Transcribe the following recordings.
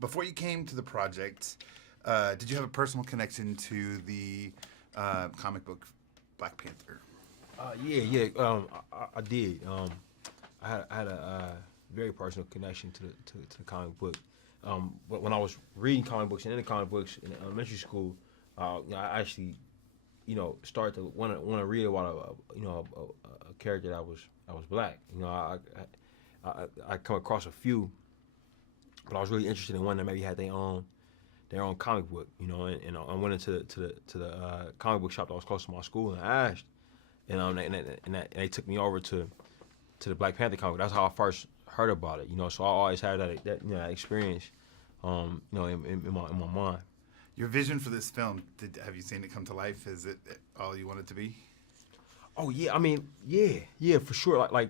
before you came to the project, did you have a personal connection to the comic book Black Panther? Yeah. I did. I had a very personal connection to the comic book. But when I was reading comic books and in the comic books in elementary school, I actually, started to want to read about a character that was black. I come across a few, but I was really interested in one that maybe had their own comic book. And I went into the comic book shop that was close to my school and I asked, and they took me over to the Black Panther comic. That's how I first heard about it. So I always had that experience, in my mind. Your vision for this film, have you seen it come to life? Is it all you want it to be? Oh yeah, I mean, yeah, for sure. I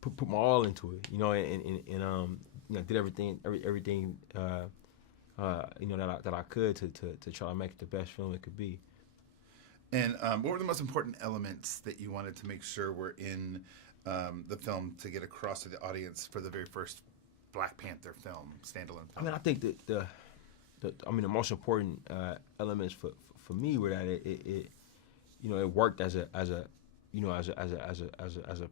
put my all into it, and did everything that I could to try to make it the best film it could be. And what were the most important elements that you wanted to make sure were in the film to get across to the audience for the very first Black Panther film, standalone film? I mean, I think that the most important elements for me were that it worked as a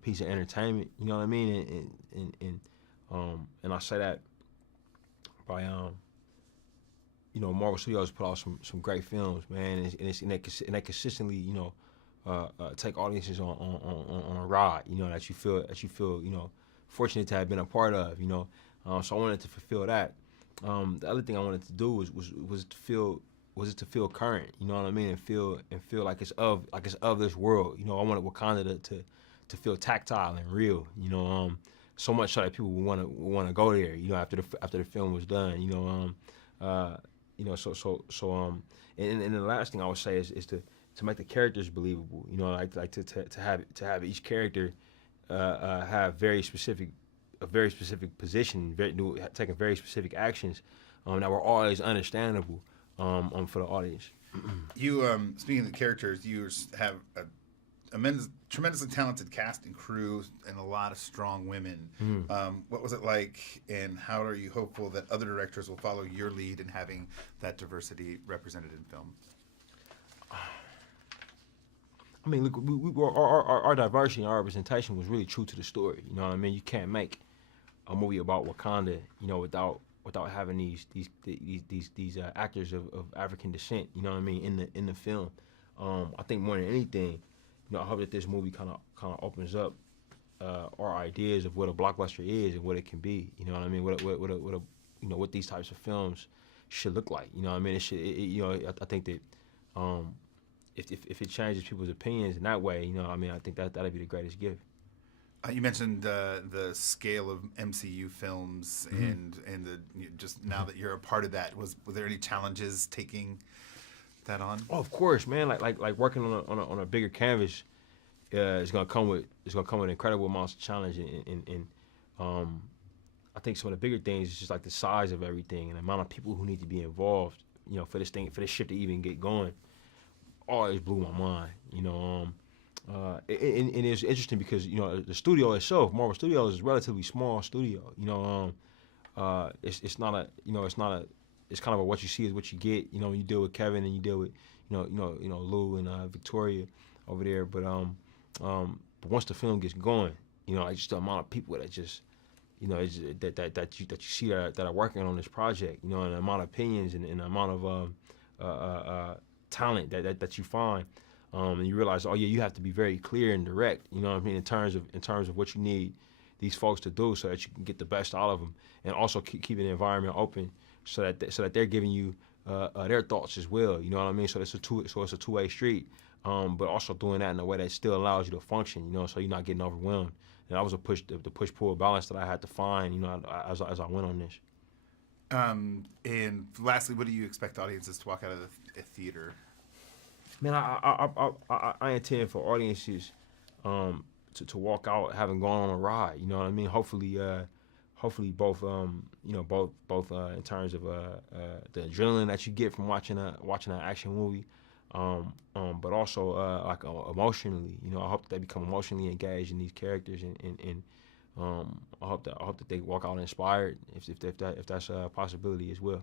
piece of entertainment. You know what I mean? And I say that by Marvel Studios put out some great films, man, and they consistently take audiences on a ride, that you feel fortunate to have been a part of, so I wanted to fulfill that. The other thing I wanted to do was to feel current, you know what I mean, and feel like it's of this world. I wanted Wakanda to feel tactile and real, so much so that people would want to go there, after the film was done, and the last thing I would say is to make the characters believable, like to have each character have a very specific position, taking very specific actions that were always understandable for the audience. You, speaking of the characters, you have a tremendously talented cast and crew and a lot of strong women. What was it like, and how are you hopeful that other directors will follow your lead in having that diversity represented in film? I mean, look, our diversity and our representation was really true to the story. You know what I mean? You can't make a movie about Wakanda, without having these actors of African descent. You know what I mean? In the film, I think more than anything, I hope that this movie kind of opens up our ideas of what a blockbuster is and what it can be. You know what I mean? What these types of films should look like. You know what I mean? I think that if it changes people's opinions in that way, I think that'd be the greatest gift. You mentioned the scale of MCU films, and just now that you're a part of that, were there any challenges taking that on? Oh, of course, man. Like working on a bigger canvas is gonna come with incredible amounts of challenge, and I think some of the bigger things is just like the size of everything and the amount of people who need to be involved, for this ship to even get going. Always blew my mind, and it's interesting because the studio itself, Marvel Studios, is a relatively small studio. It's kind of what you see is what you get. When you deal with Kevin and you deal with Lou and Victoria over there. But once the film gets going, just the amount of people that just that you see that are working on this project, and the amount of opinions and the amount of talent that you find. And you realize, you have to be very clear and direct, in terms of what you need these folks to do, so that you can get the best out of them, and also keeping the environment open, so that they're giving you their thoughts as well. You know what I mean? So it's a two-way street, but also doing that in a way that still allows you to function. So you're not getting overwhelmed. And that was the push-pull balance that I had to find, as I went on this. And lastly, what do you expect audiences to walk out of the theater? Man, I intend for audiences to walk out having gone on a ride. You know what I mean? Hopefully both both in terms of the adrenaline that you get from watching an action movie, but also emotionally. I hope they become emotionally engaged in these characters, and I hope that they walk out inspired if that's a possibility as well.